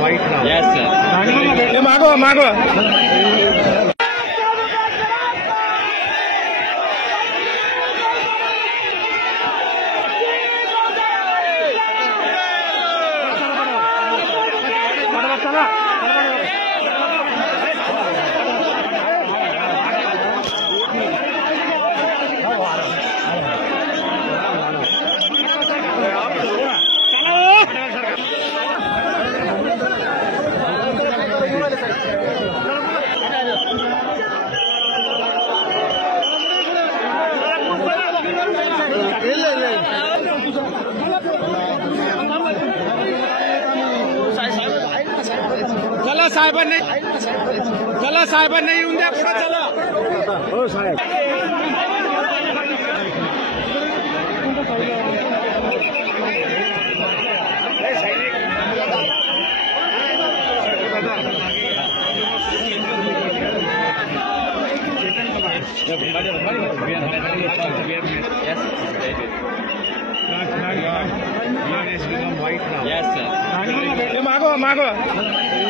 white now. Yes, sir. Mago, Mago. चला साहेबांना येऊन द्या पुढे चला हो साहेब Yes, sir. मागो